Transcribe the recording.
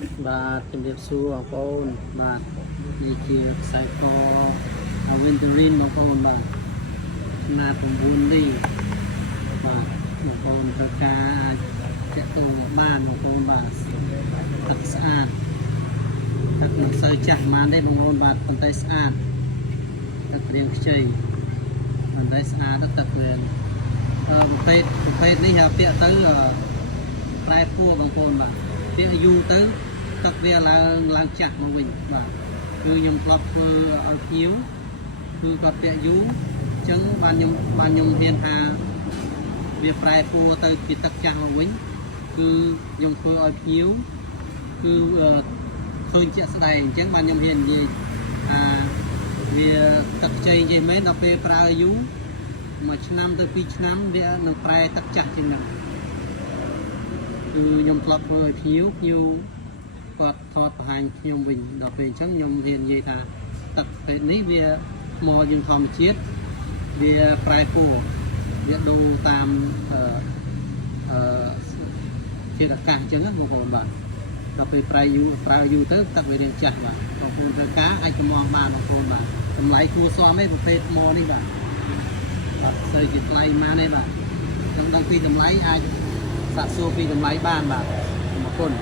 បាទជំរាបសួរបងប្អូនបាទនេះជាខ្សែកវិនតូរីនបងប្អូនបាទណា9នេះបាទបងប្អូនត្រូវការអាចចាក់ទងបានបងប្អូនបាទទឹកស្អាតទឹកមិនសូវចាស់ប៉ុន្មានទេបងប្អូនបាទប៉ុន្តែស្អាតទឹករៀងខ្ចីប៉ុន្តែស្អាតទឹកវាប្រភេទនេះពាក់ទៅប្រែពួរបងប្អូនបាទពាក់យូរទៅទឹកវាឡើងចាស់មកវិញបាទគឺខ្ញុំធ្លាប់ធ្វើឲ្យភ្ញៀវគឺគាត់ពាក់យូរអញ្ចឹងបានខ្ញុំមានថាវាប្រែពួរទៅពីទឹកចាស់មកវិញគឺខ្ញុំធ្វើឲ្យភ្ញៀវគឺឃើញជាក់ស្ដែងអញ្ចឹងបានខ្ញុំហ៊ាននិយាយថាវាទឹកខ្ចីនិយាយមែនដល់ពេលប្រើយូរ1ឆ្នាំទៅ2ឆ្នាំវានឹងប្រែទឹកចាស់ជាងហ្នឹងគឺខ្ញុំធ្លាប់ធ្វើឲ្យភ្ញៀវគាត់ថតបង្ហាញខ្ញុំវិញដល់ពេលអញ្ចឹងខ្ញុំហ៊ាននិយាយថាទឹកប្រភេទនេះវាថ្មយើងធម្មជាតិវាប្រែពួរវាដូរតាមធាតុអាកាសអញ្ចឹងណាបងប្អូនបាទដល់ពេលប្រើយូរទៅទឹកវារាងចាស់បាទបងប្អូនត្រូវការអាចកម្មងបានបងប្អូនបាទតម្លៃគួរសមទេប្រភេទថ្មនេះបាទស្អីជាថ្លៃប៉ុន្មានទេបាទចង់ដឹងពីតម្លៃអាចសាកសួរពីតម្លៃបានបាទអរគុណ